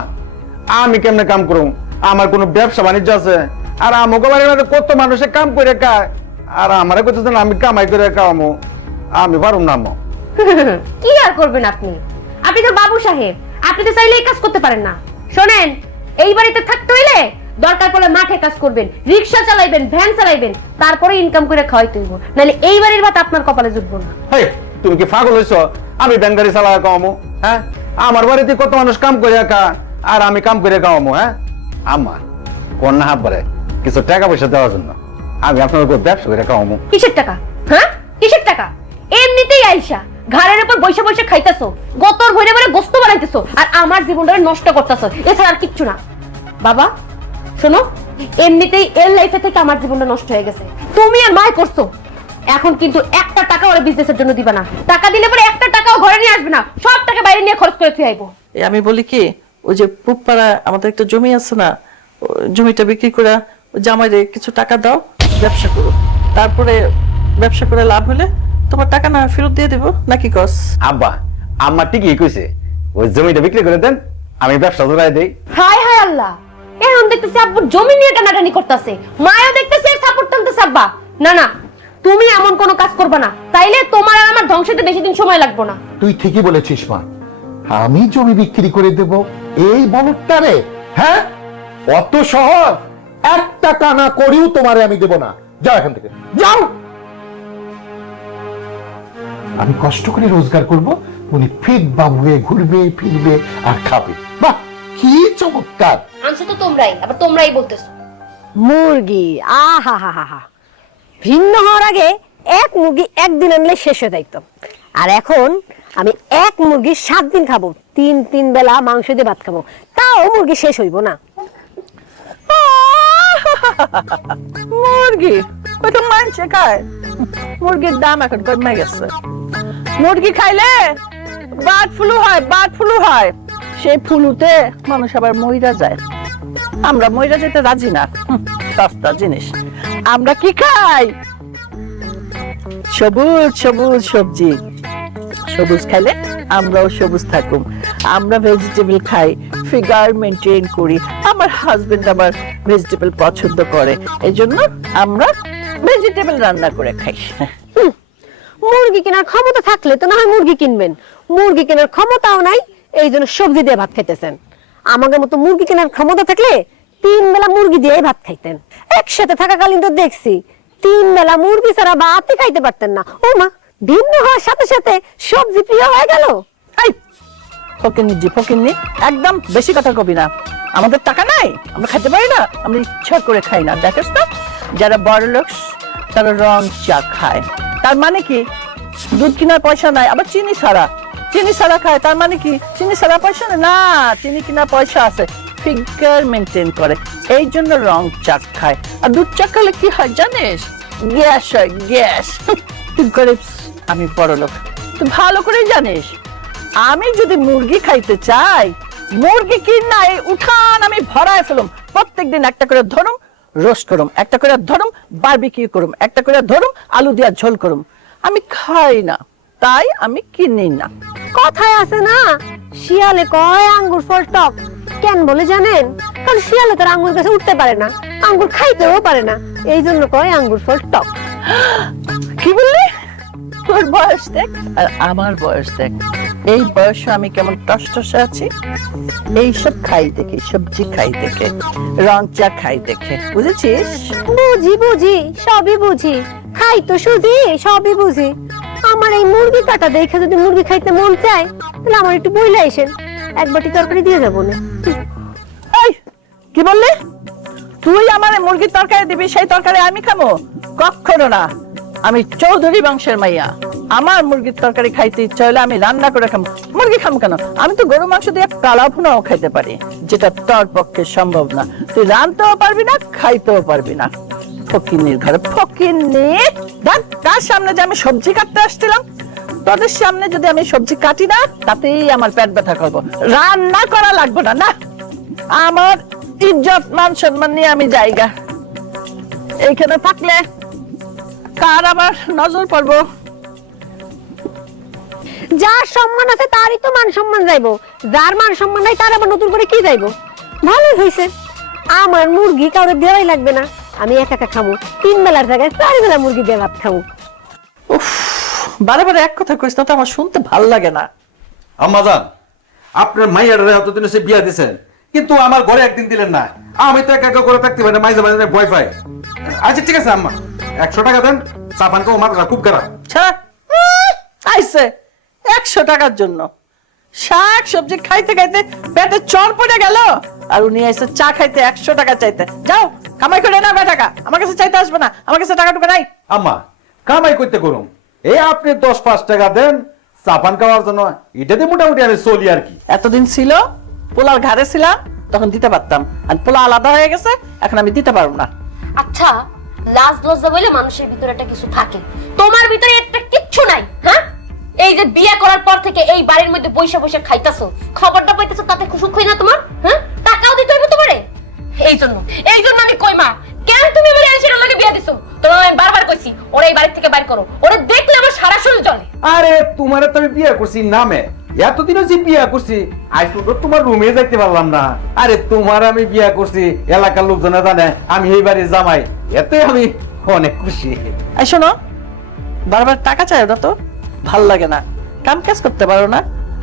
আমি কেমনে কাম করুম? আমার কোনো ব্যবসা বাণিজ্য আছে? আর আমাকে বাড়ির মধ্যে কত মানুষে কাম করে খায়, আর আমারে করতেছেন আমি কামাই করে খাওয়ামো? আমি পারুম না আম্মা। কি আর করবেন আপনি? আপনি তো বাবু সাহেব, আপনি তো চাইলে এই কাজ করতে পারেন না। শোনেন, এই বাড়িতে থাকতে হইলে দরকার পড়লে মাঠে কাজ করবেন, রিক্সা চালাইবেন, ভ্যান চালাইবেন, তারপরে ইনকাম করে খাওয়াইতে হইব, নাহলে এই বাড়ির ভাত আপনার কপালে জুটবো না। হেই, তুমি কি পাগল হইছো? আমি ভ্যান গাড়ি চালা খাওয়ামো? হ্যাঁ, আমার বাড়িতে কত মানুষ কাম করে খায়, আর আমি কাম করে খাওয়ামো? হ্যাঁ, আম্মা কন্যা হাত বাড়ে কিছু টাকা পয়সা দেওয়ার জন্য আমি আপনার উপর ব্যবসা করে খাওয়ামো। কিসের টাকা? হ্যাঁ, কিসের টাকা? এমনিতেই আইসা ঘাড়ের উপর বসে বসে খাইতেছো, গতর ভরে ভরে গোস্ত বানাইতেছো, আর আমার জীবনটা নষ্ট করতেছো, এছাড়া আর কিচ্ছু না। বাবা শোনো, এমনিতেই এর লাইফে থেকে আমার জীবনটা নষ্ট হয়ে গেছে, তুমি আর মায় করছো। এখন কিন্তু একটা টাকা ওরা বিজনেসের জন্য দিবা না, টাকা দিলে পরে একটা টাকাও ঘরে নিয়ে আসবে না, সব টাকা বাইরে নিয়ে খরচ করে ফিরে আইবো। আমি বলি কি, ওই যে পুপাড়া আমাদের একটা জমি আছে না, জমিটা বিক্রি করে জামাইরে কিছু টাকা দাও, ব্যবসা করো, তারপরে ব্যবসা করে লাভ হলে তোমার টাকা না ফেরত দিয়ে দেবো, নাকি কস? আব্বা আম্মা ঠিকই কইছে, ওই জমিটা বিক্রি করে দেন, আমি ব্যবসা জোড়াই দেই। হায় হায় আল্লাহ, এখন দেখতেছি আব্বু জমি নিয়ে টানাটানি করতেছে, মায়ও দেখতেছে সাপোর্ট টানতেছে। আব্বা না না, তুমি এমন কোনো কাজ করবে না, তাইলে তোমার আর আমার ধ্বংসতে বেশি দিন সময় লাগবে না। তুই ঠিকই বলেছিস মা, আমি জমি বিক্রি করে দেব এই বলদটারে? হ্যাঁ, অত সহজ? একটা কানা করিও তোমারে আমি দেব না। যাও এখান থেকে, যাও। আমি কষ্ট করে রোজগার করব, উনি ফিট বাবু হয়ে ঘুরবে ফিরবে আর খাবে। বাহ, কি চমৎকার! আনছো তো তোমরাই, আবার তোমরাই বলতেছো। মুরগি, আহা হা হা হা, ভিন্ন হওয়ার আগে এক মুরগি একদিন আনলে শেষ হয়ে যাইতো, আর এখন আমি এক মুরগি 7 দিন খাবো, 3 বেলা মাংস দিয়ে ভাত খাবো, তাও মুরগি শেষ হইব না। মুরগি ওই তো মানছে খায়, মুরগির দাম এখন কমে গেছে। মুরগি খাইলে বার্ড ফ্লু হয়, বার্ড ফ্লু হয়, সেই ফ্লুতে মানুষ আবার মইরা যায়। আমরা মইরা যেতে রাজি না, সস্তা জিনিস। আমরা কি খাই? সবুজ সবুজ সবজি, সবুজ খাইলে আমরাও সবুজ থাকুম। আমরা ভেজিটেবল খাই, ফিগার মেনটেন করি, আমার হাজবেন্ড আবার ভেজিটেবল পছন্দ করে, এজন্য আমরা ভেজিটেবল রান্না করে খাই। মুরগি কেনার ক্ষমতা থাকলে তো না হয় মুরগি কিনবেন, মুরগি কেনার ক্ষমতাও নাই, এই জন্য সবজি দিয়ে ভাত খাইতেছেন। আমাদের মতো মুরগি কেনার ক্ষমতা থাকলে 3 বেলা মুরগি দিয়ে ভাত খাইতেন। একসাথে থাকাকালীন তো দেখছি 3 বেলা মুরগি ছাড়া ভাতই খাইতে পারতেন না। ও মা, ভিন্ন হওয়ার সাথে সাথে সবজি প্রিয় হয়ে গেল। এই ফকিন্নি জি ফকিন্নি, একদম বেশি কথা কবি না। আমাদের টাকা নাই, আমরা খেতে পারি না, আমরা ইচ্ছা করে খাই না। দেখিস না, যারা বড় লোক তারা রং চা খায়, তার মানে কি দুধ কেনার পয়সা নাই, আবার চিনি ছাড়া খায়, তার মানে কি চিনি ছাড়া পয়সা নেই? না, চিনি কেনার পয়সা আছে, ফিগার মেনটেন করে, এই জন্য রং চা খায়। আর দুধ চা খেলে কি হয় জানিস? গ্যাস হয়, গ্যাস। তুই গরিব, আমি বড় লোক, তুই ভালো করে জানিস। আমি যদি মুরগি খাইতে চাই, মুরগি কিনা এই উঠান আমি ভরায় ফেলুম, প্রত্যেকদিন একটা করে ধরুম রোস্ট করুম, একটা করে ধরুম বারবিকিউ করুম, একটা করে ধরুম আলু দিয়া ঝোল করুম। আমি খাই না, তাই আমি কিনি না। কথায় আছে না, শিয়ালে কয় আঙ্গুর ফল টক, কেন বলে জানেন? কারণ শিয়ালে তার আঙ্গুর গাছে উঠতে পারে না, আঙ্গুর খাইতেও পারে না, এই জন্য কয় আঙ্গুর ফল টক। কি বললি? তোর বয়স দেখ আর আমার বয়স দেখ, এই বয়সে আমি কেমন টসটসে আছি, এইসব খাই দেখে, সবজি খাই দেখে, রং চা খাই দেখে, বুঝেছিস? বুঝি, সবই বুঝি, খাই তো সুজি, সবই বুঝি। আমার এই মুরগি কাটা দেখে যদি মুরগি খাইতে মন চায়, তাহলে আমার একটু বইলে আইসেন, এক বাটি তরকারি দিয়ে যাবো না। এই কি বললি? তুই আমার মুরগির তরকারি দিবি, সেই তরকারি আমি খাবো? কখনো না। আমি চৌধুরী বংশের মাইয়া, আমার মুরগির তরকারি খাইতে ইচ্ছা হলে আমি রান্না করে খাবো। মুরগি খাবো কেন? আমি তো গরু মাংস দিয়ে কালা ভুনাও খাইতে পারি, যেটা তোর পক্ষে সম্ভব না। তুই রানতেও পারবি না, খাইতেও পারবি না। ফকিন্নির ঘরে ফকিন্নি। দেখ, তার সামনে যে আমি সবজি কাটতে আসছিলাম, তোদের সামনে যদি আমি সবজি কাটি না, তাতেই আমার পেট ব্যথা করবো। রান্না করা লাগবে না, না। আমার ইজ্জত মান সম্মান নিয়ে আমি জায়গা, এইখানে থাকলে কার আবার নজর পড়বো? যার সম্মান আছে তারই তো মান সম্মান যাইবো, যার মান সম্মান নাই তার আবার নতুন করে কি যাইবো? ভালোই হয়েছে, আমার মুরগি কাউকে দেওয়াই লাগবে না, আমি একা একা খাবো, 3 বেলার জায়গায় 4 বেলা মুরগি দিয়ে ভাত খাবো। উফ, বারে বারে এক কথা কইস না তো, আমার শুনতে ভাল লাগে না। আম্মা জান, আপনার মাইয়ার এতদিন সে বিয়া দিছেন, কিন্তু আমার ঘরে একদিন দিলেন না। আমি তো একা একা করে থাকতে পারি না, মাঝে মাঝে ভয় পাই। আচ্ছা ঠিক আছে আম্মা, 100 টাকা দেন, চা পান খাবো, মাথা খুব খারাপ। ছাড়, আইছে 100 টাকার জন্য শাক সবজি খাইতে খাইতে পেটে চর পড়ে গেল, আর উনি আইছে চা খাইতে 100 টাকা চাইতে। যাও কামাই করে না টাকা, আমার কাছে চাইতে আসবে না, আমার কাছে টাকা টুকা নাই। আম্মা কামাই করতে করুন, এই আপনি 10-5 টাকা দেন চা পান খাওয়ার জন্য, এটাতে মোটামুটি আমি চলি আর কি। এতদিন ছিল পোলার ঘাড়ে ছিলাম তখন দিতে পারতাম, আর পোলা আলাদা হয়ে গেছে এখন আমি দিতে পারবো না। আচ্ছা, লাজ লজ্জা বলে মানুষের ভিতরে একটা কিছু থাকে, তোমার ভিতরে একটা কিচ্ছু নাই। হ্যাঁ, এই যে বিয়ে করার পর থেকে এই বাড়ির মধ্যে বৈশা বৈশা খাইতাছো, খবরটা পাইতেছো, তাতে খুশি হই না তোমার? হ্যাঁ, টাকাও দিতে হইবে তোমারে। এই জন্য আমি কই মা, কেন তুমি আমার এসের লগে বিয়ে দিছো? তোমার আমি বারবার কইছি ওরে এই বাড়ি থেকে বাইর করো, ওরে দেখলে আমার সারা শরীর জ্বলে। আরে তোমারে তো আমি বিয়ে করছি নামে, এতদিনও যে বিয়ে করছি আজ পর্যন্ত তোমার রুমে যাইতে পারলাম না। আরে তোমার আমি বিয়ে করছি, এলাকার লোকজনে জানে আমি এই বাড়ির জামাই, এতে আমি অনেক খুশি। এই শোনো, বারবার টাকা চাই ওটা তো ভাল লাগে না, কাম কাজ করতে পারো না।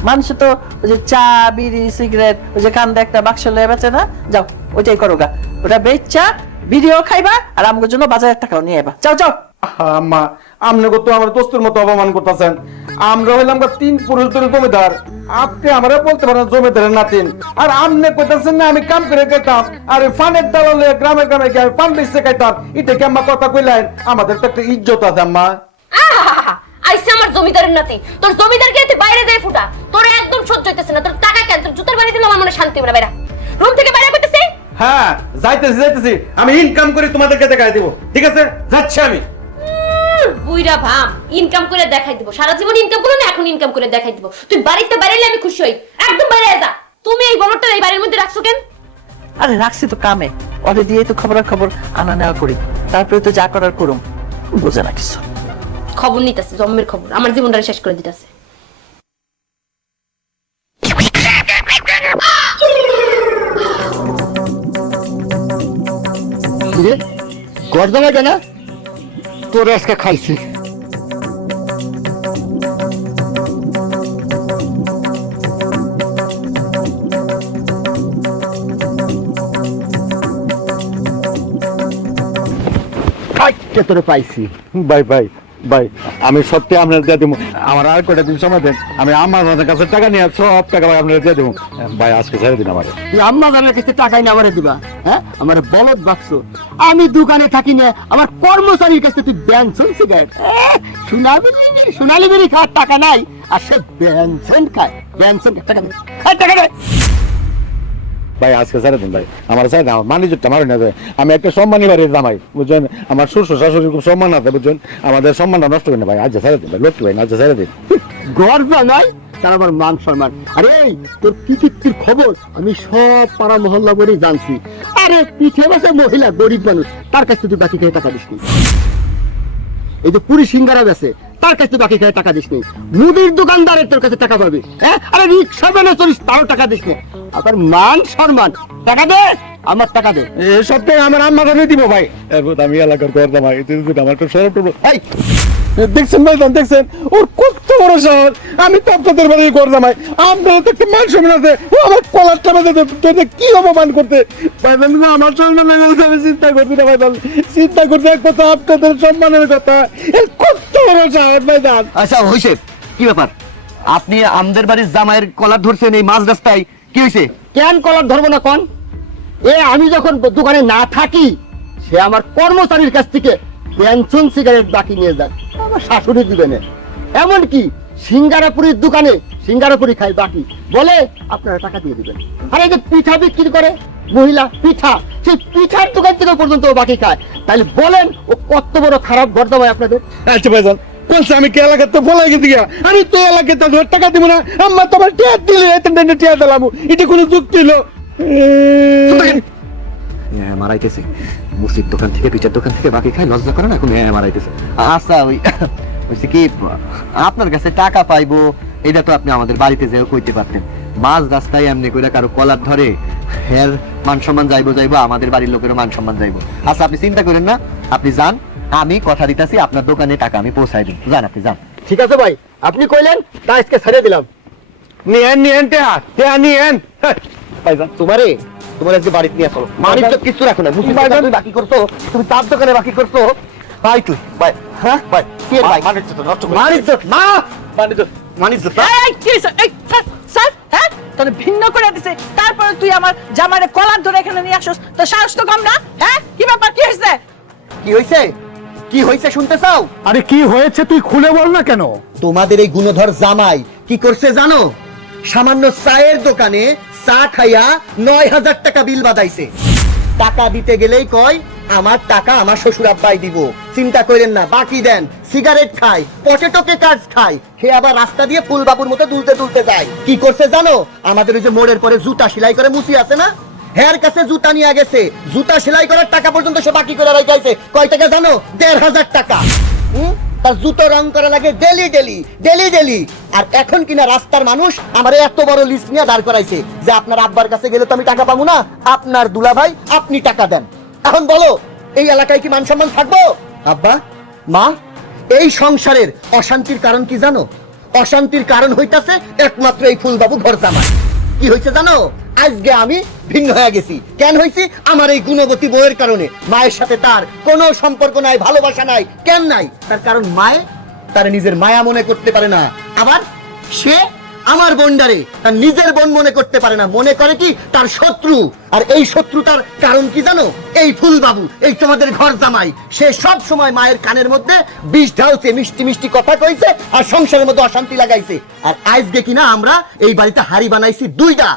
মানুষ তো ওই যে চা বিড়ি সিগারেট ওই যে কান্দে একটা বাক্স লয়ে বেচে না, যাও ওইটাই করো গা, ওটা বেচা বিড়িও খাইবা আর আমার জন্য বাজারের টাকাও নিয়ে আইবা। যাও যাও। আম্মা আপনি তো আমার দোস্তের মতো অপমান করতেছেন। আমরা হইলাম 3 পুরুষদের জমিদার, আপনি আমারে বলতে পারেন জমিদারের নাতিন, আর আপনি কইতাছেন না আমি কাম করে খাইতাম, আর ফানের দালালে গ্রামে গ্রামে গিয়ে পান বেচে খাইতাম। এটা কি আম্মা কথা কইলেন? আমাদের তো একটা ইজ্জত আছে আম্মা। আইসে আমার জমিদারের নাতি, তোর জমিদারকে তুই বাইরে যায় ফুটা, তোর একদম সহ্য হইতেছে না। তোর টাকা কেন? তোর জুতার বাড়ি দিলে আমার মনে শান্তি হবে না। বাইরে রুম থেকে বাইরে করতেছে। হ্যাঁ যাইতেছি, আমি ইনকাম করে তোমাদেরকে দেখাই দেব। ঠিক আছে, যাচ্ছি আমি। বুইরা ভাম, ইনকাম করে দেখাই দিব। সারা জীবন ইনকাম করো না, এখন ইনকাম করে দেখাই দিব। তুই বাড়িতে বাইরে এলে আমি খুশি হই। একদম বাইরে যা। তুমি এই বলটা এই বাড়ির মধ্যে রাখছো কেন? আরে রাখছি তো কামে, ওরে দিয়ে তো খবর আনা নেওয়া করি, তারপরে তো যা করার করুম। বুঝে না কিছু, খবর নিতেছে, জন্মের খবর, আমার জীবনটা শেষ করে দিতেছে। গর্দমা কেন তোর আজকে খাইছি। তোরে পাইছি ভাই ভাই ভাই, আমি সত্যি আপনার দিয়ে দেবো। আমার আর কয়টা দিন সময় দেন, আমি আমার কাছে টাকা নিয়ে সব টাকা ভাই আপনার দিয়ে দেবো। ভাই আজকে ছেড়ে দিন আমার। তুই আম্মা জানের কাছে টাকাই না আমারে দিবা? হ্যাঁ, আমার বলদ বাক্স, আমি দোকানে থাকি না, আমার কর্মচারীর কাছে তুই বেনসন সিগারেট সোনালি বেরি খাওয়ার টাকা নাই, আর সে বেনসন খায়। বেনসন টাকা দে, টাকা দে। ভাই আজকে ছেড়ে দিন ভাই, আমার ছেড়ে দিন, আমার মানিজটা মারে না যায়। আমি একটা সম্মানী বাড়ির জামাই, বুঝছেন? আমার শ্বশুর শাশুড়ির খুব সম্মান আছে, বুঝছেন? আমাদের সম্মানটা নষ্ট করেন ভাই, আজ ছেড়ে দিন ভাই, লক্ষ্মী ভাই, আজ ছেড়ে দিন। গর্ব নয় তার আমার মান সম্মান। আরে তোর কীর্তির খবর আমি সব পাড়া মহল্লা বলেই জানছি। আরে পিছিয়ে বসে মহিলা গরিব মানুষ, তার কাছে তুই বাকি খেয়ে টাকা দিস নি। এই যে পুরি সিঙ্গারা বেছে, তার কাছে বাকি খেয়ে টাকা দিস নি। মুদির দোকানদারের তোর কাছে টাকা পাবে, হ্যাঁ? আরে রিক্সা বেনে চলিস, তারও টাকা দিস নি। আবার মান সম্মান, টাকা দে, আমার টাকা দে। এই সপ্তাহে আমার আম্মা কাছে দিব ভাই। আমি এলাকার করতাম ভাই, আমার একটু সরব টরব। দেখছেন ভাই, দেখছেন ওর কত বড় শহর। আমি তো আপনাদের বাড়ি করতাম ভাই, আপনারা তো একটা মান সম্মান আছে। ও আমার কলারটা বাজে কি অপমান করতে ভাই, আমার সম্মান আমি চিন্তা করছি না ভাই, চিন্তা করতে এক কথা আপনাদের সম্মানের কথা। কত বড় শহর ভাই জান। আচ্ছা হইছে, কি ব্যাপার? আপনি আমাদের বাড়ির জামাইয়ের কলার ধরছেন এই মাঝ রাস্তায়, কি হয়েছে? কেন কলার ধরবো না কোন? আমি যখন দোকানে না থাকি, সে আমার কর্মচারীর কাছ থেকে পেনশন সিগারেট বাকি নিয়ে যান, আমার শাশুড়ি দিবে না। এমনকি সিঙ্গারাপুরির দোকানে সিঙ্গারাপুরি খাই বাকি, বলে আপনারা টাকা দিয়ে দিবেন। আর এই যে পিঠা বিক্রি করে মহিলা, পিঠা, সেই পিঠার দোকান থেকে পর্যন্ত ও বাকি খায়। তাহলে বলেন ও কত বড় খারাপ গর্দমায় আপনাদের। আচ্ছা ভাইজান, বলছে আমি কি এলাকাতে বলাই গেছি গিয়া, আমি তো এলাকাতে টাকা দিব না। আমার তো আমার টিয়া দিলে টিয়া দিলাম, এটা কোনো যুক্তি হলো? মারাইতেছে মুসির দোকান থেকে, পিঠার দোকান থেকে বাকি খায়, লজ্জা করে না এখন? মারাইতেছে। আচ্ছা ওই হচ্ছে কি, আপনার কাছে টাকা পাইবো এটা তো আপনি আমাদের বাড়িতে যেও কইতে পারতেন। মাঝ রাস্তায় এমনি করে কারো কলার ধরে এর মান সম্মান যাইবো আমাদের বাড়ির লোকেরও মান সম্মান যাইবো। আচ্ছা আপনি চিন্তা করেন না, আপনি যান, আমি কথা দিতেছি আপনার দোকানে টাকা আমি পৌঁছাই দিন। যান আপনি যান। ঠিক আছে ভাই, আপনি কইলেন তা আজকে ছেড়ে দিলাম। নিয়েন টেহা নিয়েন। ভাইজান তোমার আজকে বাড়িতে নিয়ে চলো, মানিক তো কিছু রাখো না। মুসিদ তুমি বাকি করছো, তুমি তার দোকানে বাকি করছো। ভাই তুই ভাই, হ্যাঁ ভাই কি এর ভাই মানিক তো নষ্ট করে মানিক তো মা মানিক তো এই কি হইছে? এই স্যার, স্যার, হ্যাঁ তোরে ভিন্ন করে দিছে, তারপরে তুই আমার জামারে কলার ধরে এখানে নিয়ে আসছস, তো সাহস তো কম না? হ্যাঁ কি ব্যাপার, কি হইছে? কি হইছে শুনতে চাও? আরে কি হয়েছে তুই খুলে বল না কেন? তোমাদের এই গুণধর জামাই কি করছে জানো? সামান্য চায়ের দোকানে চা খাইয়া 9,000 টাকা বিল বাদাইছে। টাকা দিতে গেলেই কয় আমার টাকা আমার শ্বশুর আব্বাই দিব, চিন্তা করেন না, বাকি দেন। সিগারেট খায়, পটেটো কেকার্স খায়, সে আবার রাস্তা দিয়ে ফুলবাবুর মতো দুলতে যায়। কি করছে জানো? আমাদের ওই যে মোড়ের পরে জুতা সেলাই করে মুসি আছে না, হের কাছে জুতা নিয়ে গেছে, জুতা সেলাই করার টাকা পর্যন্ত সে বাকি করে রাখাইছে। কয় টাকা জানো? 1,500 টাকা। তার জুতো রং করা লাগে ডেলি। আর এখন কিনা রাস্তার মানুষ আমার এত বড় লিস্ট নিয়ে দাঁড় করাইছে যে আপনার আব্বার কাছে গেলে তো আমি টাকা পাবো না, আপনার দুলা ভাই আপনি টাকা দেন। এখন বলো এই এলাকায় কি মান সম্মান থাকবো? আব্বা মা, এই সংসারের অশান্তির কারণ কি জানো? অশান্তির কারণ হইতাছে একমাত্র এই ফুলবাবু ঘর জামাই। কি হয়েছে জানো? আজকে আমি ভিন্ন হয়ে গেছি। কেন হয়েছি? আমার এই গুণবতী বউয়ের কারণে। মায়ের সাথে তার কোনো সম্পর্ক নাই, ভালোবাসা নাই। কেন নাই? তার কারণ মায়ে তার নিজের মায়া মনে করতে পারে না, আবার সে আমার বোনডারে তার নিজের বোন মনে করতে পারে না, মনে করে কি তার শত্রু। আর এই শত্রুতার কারণ কি জানো? এই ফুলবাবু, এই তোমাদের ঘর জামাই। সে সব সময় মায়ের কানের মধ্যে বিষ ঢালছে, মিষ্টি কথা কইছে, আর সংসারের মধ্যে অশান্তি লাগাইছে। আর আজকে কিনা আমরা এই বাড়িতে হাড়ি বানাইছি 2টা।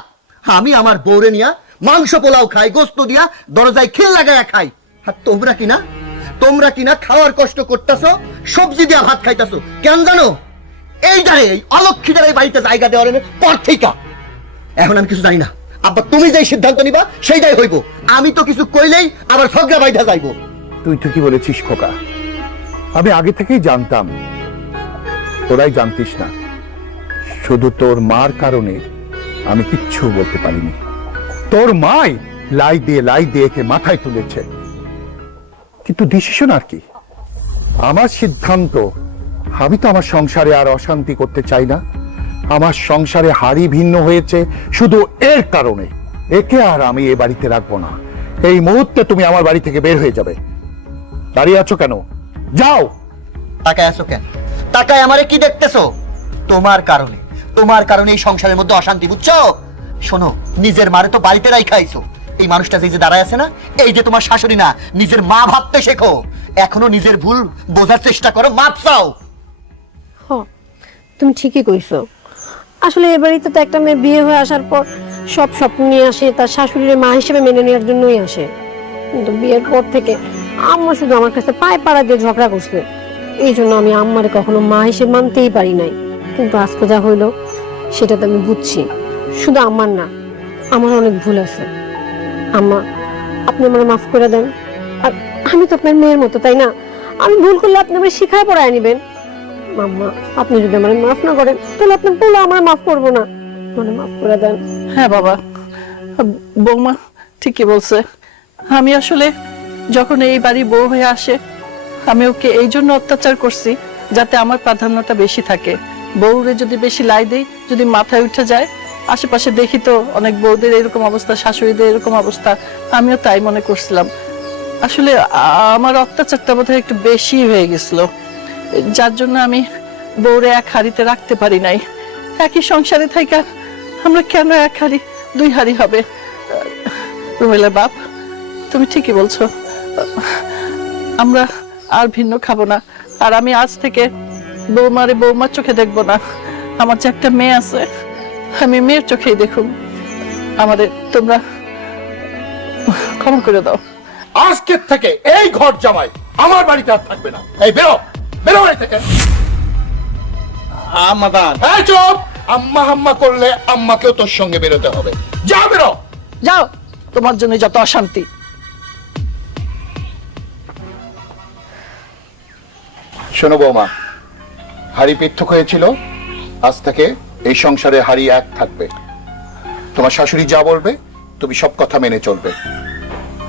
আমি আমার বউরে নিয়া মাংস পোলাও খাই, গোস্ত দিয়া দরজায় খিল লাগাইয়া খাই। আর তোমরা কিনা খাওয়ার কষ্ট করতেছো, সবজি দিয়া ভাত খাইতেছো। কেন জানো? এই অলক্ষীটার এই বাড়িতে জায়গা দেওয়ার পর থেকে এখন আমি কিছু জানি না। আব্বা তুমি যেই সিদ্ধান্ত নিবা সেইটাই হইব। আমি তো কিছু কইলেই আবার ঝগড়া বাইধা যাইব। তুই ঠিকই বলেছিস খোকা, আমি আগে থেকেই জানতাম, তোরাই জানতিস না। শুধু তোর মার কারণে আমি কিচ্ছু বলতে পারিনি। তোর মাই লাই দিয়ে একে মাথায় তুলেছে, কিন্তু ডিসিশন আর কি? আমার সিদ্ধান্ত। আমি তো আমার সংসারে আর অশান্তি করতে চাই না। আমার সংসারে হাড়ি ভিন্ন হয়েছে শুধু এর কারণে। একে আর আমি এ বাড়িতে রাখবো না। এই মুহূর্তে তুমি আমার বাড়ি থেকে বের হয়ে যাবে। দাঁড়িয়ে আছো কেন? যাও। তাকায় আছো কেন? তাকায় আমারে কি দেখতেছো? তোমার কারণে এই সংসারের মধ্যে অশান্তি, বুঝছো? শোনো, নিজের মারে তো বাড়িতে রাইখাইছো। এই মানুষটা যে দাঁড়ায় আছে না, এই যে তোমার শাশুড়ি না, নিজের মা ভাবতে শেখো। এখনো নিজের ভুল বোঝার চেষ্টা করো, মাপ চাও। তুমি ঠিকই কইছো। আসলে এ বাড়িতে তো একটা মেয়ে বিয়ে হয়ে আসার পর সব স্বপ্ন নিয়ে আসে, তার শাশুড়ির মা হিসেবে মেনে নেওয়ার জন্যই আসে। কিন্তু বিয়ের পর থেকে আম্মা শুধু আমার কাছে পায়ে পাড়া দিয়ে ঝগড়া করছে। এই জন্য আমি আম্মারে কখনো মা হিসেবে মানতেই পারি নাই। কিন্তু আজকে যা হইলো সেটা তো আমি বুঝছি। শুধু আমার না, আমার অনেক ভুল আছে। আম্মা, আপনি আমার মাফ করে দেন। আর আমি তো আপনার মেয়ের মতো, তাই না? আমি ভুল করলে আপনি আমার শিখায় পড়ায় নিবেন। মাম্মা, আপনি যদি আমার মাফ না করেন তাহলে আপনার বলে আমার মাফ করবো না। মানে মাফ করে দেন। হ্যাঁ বাবা, বৌমা ঠিকই বলছে। আমি আসলে যখন এই বাড়ি বউ হয়ে আসে, আমি ওকে এই জন্য অত্যাচার করছি যাতে আমার প্রাধান্যটা বেশি থাকে। বউরে যদি বেশি লাই দেই, যদি মাথায় উঠে যায়, আশেপাশে দেখি তো অনেক বউদের এরকম অবস্থা, শাশুড়িদের এরকম অবস্থা। আমিও তাই মনে করছিলাম। আসলে আমার অত্যাচারটা বোধহয় একটু বেশি হয়ে গেছিল, যার জন্য আমি বউরে এক হাড়িতে রাখতে পারি নাই। একই সংসারে থাইকা আমরা কেন এক হাড়ি 2 হাড়ি হবে? রুমেলের বাপ, তুমি ঠিকই বলছো। আমরা আর ভিন্ন খাবো না। আর আমি আজ থেকে বৌমার চোখে দেখবো না। আমার যে একটা মেয়ে আছে, আমি মেয়ের চোখেই দেখুন। আমাদের তোমরা ক্ষমা করে দাও। আজকের থেকে এই ঘর জামাই আমার বাড়িতে আর থাকবে না। এই বেরো বাড়ি থেকে। এই চুপ! আম্মা হাম্মা করলে আম্মাকেও তোর সঙ্গে বেরোতে হবে। যা, বেরো। যাও, তোমার জন্য যত অশান্তি। শোনো বৌমা, হাড়ি পৃথক হয়েছিল, আজ থেকে এই সংসারে হাড়ি এক থাকবে। তোমার শাশুড়ি যা বলবে তুমি সব কথা মেনে চলবে।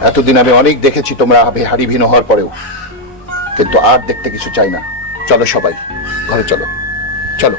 এতদিন আমি অনেক দেখেছি তোমরা হাড়িভিন্ন হওয়ার পরেও, কিন্তু আর দেখতে কিছু চাই না। চলো সবাই ঘরে চলো, চলো।